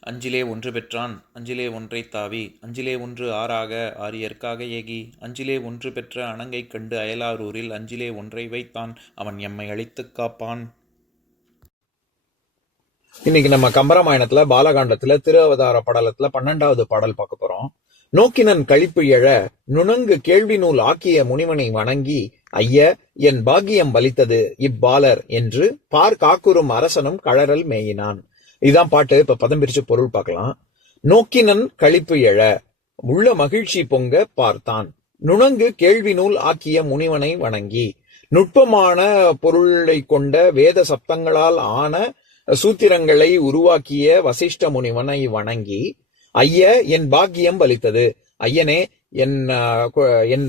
அஞ்சிலே ஒன்று பெற்றான் அஞ்சிலே ஒன்றை தாவி அஞ்சிலே ஒன்று ஆறாக ஆரியற்காக ஏகி அஞ்சிலே ஒன்று பெற்ற அணங்கை கண்டு அயலாரூரில் அஞ்சிலே ஒன்றை வைத்தான் அவன் எம்மை அழித்துக் காப்பான். இன்னைக்கு நம்ம கம்பராமாயணத்துல பாலகாண்டத்துல திருஅவதார படலத்துல பன்னெண்டாவது பாடல் பார்க்க போறோம். நோக்கினன் கழிப்பு எழ நுணங்கு கேள்வி நூல் ஆக்கிய முனிவனை வணங்கி ஐய என் பாக்கியம் பலித்தது இப்பாலர் என்று பார் காக்குறும் அரசனும் கழறல் மேயினான். இதான் பாட்டு. இப்ப பதம் பிரிச்சு பொருள் பார்க்கலாம். நோக்கினன் கழிப்பு எழ உள்ள மகிழ்ச்சி பொங்க பார்த்தான். நுணங்கு கேள்வி நூல் ஆக்கிய முனிவனை வணங்கி நுட்பமான பொருளை கொண்ட வேத சப்தங்களால் ஆன சூத்திரங்களை உருவாக்கிய வசிஷ்ட முனிவனை வணங்கி ஐய என் பாக்கியம் பலித்தது. ஐயனே என் என்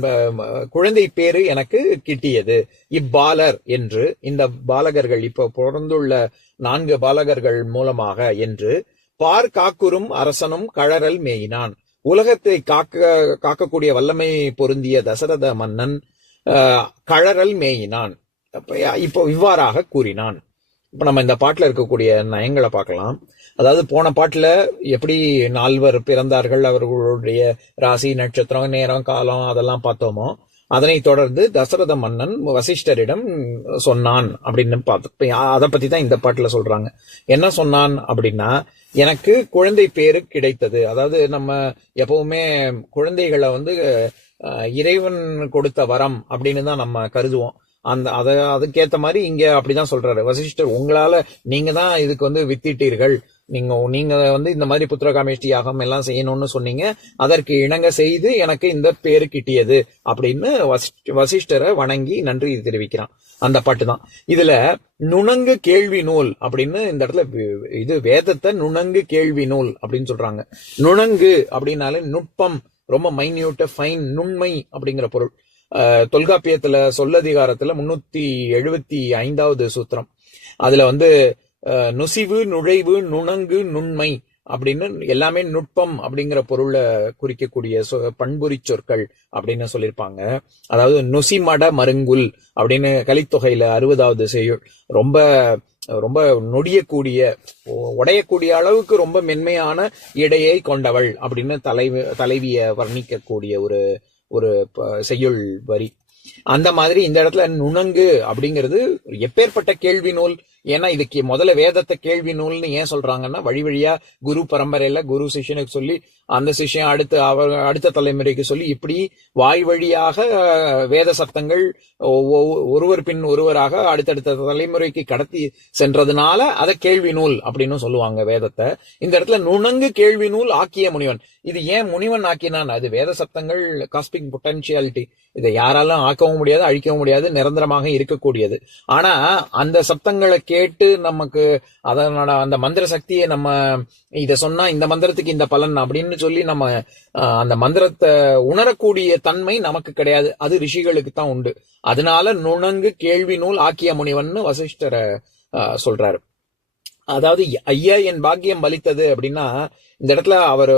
குழந்தை பேரு எனக்கு கிட்டியது. இப்பாலர் என்று இந்த பாலகர்கள் இப்போ பிறந்துள்ள நான்கு பாலகர்கள் மூலமாக என்று பார் காக்குறும் அரசனும் கழறல் மேயினான். உலகத்தை காக்க காக்கக்கூடிய வல்லமை பொருந்திய தசரத மன்னன் கழறல் மேயினான். இப்போ இவ்வாறாக கூறினான். இப்ப நம்ம இந்த பாட்டில் இருக்கக்கூடிய நயங்களை பார்க்கலாம். அதாவது போன பாட்டில் எப்படி நால்வர் பிறந்தார்கள் அவர்களுடைய ராசி நட்சத்திரம் நேரம் காலம் அதெல்லாம் பார்த்தோமோ அதனைத் தொடர்ந்து தசரத மன்னன் வசிஷ்டரிடம் சொன்னான் அப்படின்னு பார்த்து அதை பத்தி தான் இந்த பாட்டில் சொல்றாங்க. என்ன சொன்னான் அப்படின்னா எனக்கு குழந்தை பேரு கிடைத்தது. அதாவது நம்ம எப்பவுமே குழந்தைகளை வந்து இறைவன் கொடுத்த வரம் அப்படின்னு தான் நம்ம கருதுவோம். அந்த அதை அதுக்கேற்ற மாதிரி இங்க அப்படிதான் சொல்றாரு. வசிஷ்டர் உங்களால நீங்க தான் இதுக்கு வந்து வித்திட்டீர்கள். நீங்க நீங்க வந்து இந்த மாதிரி புத்திரகாமேஷ்டி யாகம் எல்லாம் செய்யணும்னு சொன்னீங்க. அதற்கு இணங்க செய்து எனக்கு இந்த பேரு கிட்டியது அப்படின்னு வசிஷ்டரை வணங்கி நன்றி தெரிவிக்கிறான். அந்த பாட்டு தான் இதுல நுணங்கு கேள்வி நூல் அப்படின்னு இந்த இடத்துல இது வேதத்தை நுணங்கு கேள்வி நூல் அப்படின்னு சொல்றாங்க. நுணங்கு அப்படின்னாலே நுட்பம் ரொம்ப மைன்யூட்ட ஃபைன் நுண்மை அப்படிங்கிற பொருள். தொல்காப்பியத்துல சொல்லதிகாரத்துல முன்னூத்தி எழுபத்தி ஐந்தாவது சூத்திரம். அதுல வந்து நுசிவு நுழைவு நுணங்கு நுண்மை அப்படின்னு எல்லாமே நுட்பம் அப்படிங்கிற பொருளை குறிக்கக்கூடிய சொ- பண்புரி சொற்கள் அப்படின்னு சொல்லியிருப்பாங்க. அதாவது நுசிமட மருங்குல் அப்படின்னு கலித்தொகையில அறுபதாவது செய்யுள். ரொம்ப ரொம்ப நொடியக்கூடிய உடையக்கூடிய அளவுக்கு ரொம்ப மென்மையான இடையை கொண்டவள் அப்படின்னு தலைவி தலைவிய வர்ணிக்கக்கூடிய ஒரு ஒரு செய்யுள் வரி. அந்த மாதிரி இந்த இடத்துல நுணங்கு அப்படிங்கிறது எப்பேற்பட்ட கேள்வி நூல்? ஏன்னா இதுக்கு முதல்ல வேதத்தை கேள்வி நூல்னு ஏன் சொல்றாங்கன்னா வழி வழியா குரு பரம்பரையில குரு சிஷ்யனுக்கு சொல்லி அந்த சிஷ்யன் அடுத்து அவர் அடுத்த தலைமுறைக்கு சொல்லி இப்படி வாய் வழியாக வேத சப்தங்கள் ஒருவர் பின் ஒருவராக அடுத்தடுத்த தலைமுறைக்கு கடத்தி சென்றதுனால அதை கேள்வி நூல் அப்படின்னு சொல்லுவாங்க வேதத்தை. இந்த இடத்துல நுணங்கு கேள்வி நூல் ஆக்கிய முனிவன். இது ஏன் முனிவன் ஆக்கினான் அது வேத சப்தங்கள் காஸ்பிக் பொட்டன்சியாலிட்டி இதை யாராலும் ஆக்கவும் முடியாது அழிக்கவும் முடியாது நிரந்தரமாக இருக்கக்கூடியது. ஆனா அந்த சப்தங்களை கேட்டு நமக்கு அதனோட அந்த மந்திர சக்தியை நம்ம இதை சொன்னா இந்த மந்திரத்துக்கு இந்த பலன் அப்படின்னு சொல்லி நம்ம அஹ், அந்த மந்திரத்தை உணரக்கூடிய தன்மை நமக்கு கிடையாது. அது ரிஷிகளுக்கு தான் உண்டு. அதனால நுணங்கு கேள்வி நூல் ஆக்கிய முனிவன் வசிஷ்டரை சொல்றாரு. அதாவது ஐயா என் பாக்கியம் பலித்தது அப்படின்னா இந்த இடத்துல அவர்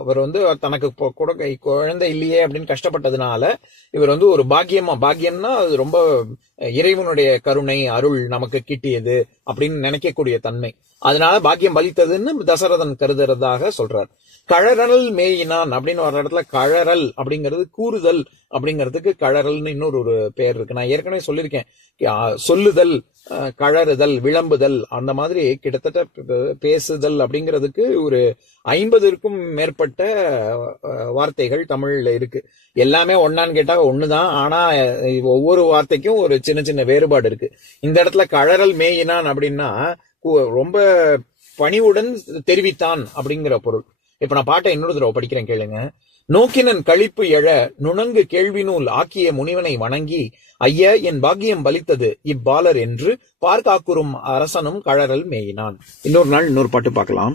அவர் வந்து தனக்கு கூட குழந்தை இல்லையே அப்படின்னு கஷ்டப்பட்டதுனால இவர் வந்து ஒரு பாக்கியமா பாக்கியம்னா அது ரொம்ப இறைவனுடைய கருணை அருள் நமக்கு கிட்டியது அப்படின்னு நினைக்கக்கூடிய தன்மை. அதனால பாக்கியம் பலித்ததுன்னு தசரதன் கருதுறதாக சொல்றார். கழறல் மேயினான் அப்படின்னு ஒரு இடத்துல கழறல் அப்படிங்கிறது கூறுதல் அப்படிங்கிறதுக்கு கழறல்னு இன்னொரு ஒரு பேர் இருக்கு. நான் ஏற்கனவே சொல்லியிருக்கேன். சொல்லுதல் கழறுதல் விளம்புதல் அந்த மாதிரி கிட்டத்தட்ட பேசுதல் அப்படிங்கிறதுக்கு ஒரு ஐம்பதுக்கும் மேற்பட்ட வார்த்தைகள் தமிழ்ல இருக்கு. எல்லாமே ஒன்னான்னு கேட்டா ஒண்ணுதான். ஆனா ஒவ்வொரு வார்த்தைக்கும் ஒரு சின்ன சின்ன வேறுபாடு இருக்கு. இந்த இடத்துல கழறல் மேயினான் அப்படின்னா ரொம்ப பணிவுடன் தெரிவித்தான் அப்படிங்கிற பொருள். இப்ப நான் பாட்டை இன்னொரு தடவை படிக்கிறேன் கேளுங்க. நோக்கினன் கழிப்பு எழ நுணங்கு கேள்வி நூல் ஆக்கிய முனிவனை வணங்கி ஐய என் பாக்கியம் பலித்தது இப்பாலர் என்று பார்க்காக்குறும் அரசனும் கழறல் மேயினான். இன்னொரு நாள் இன்னொரு பாட்டு பார்க்கலாம்.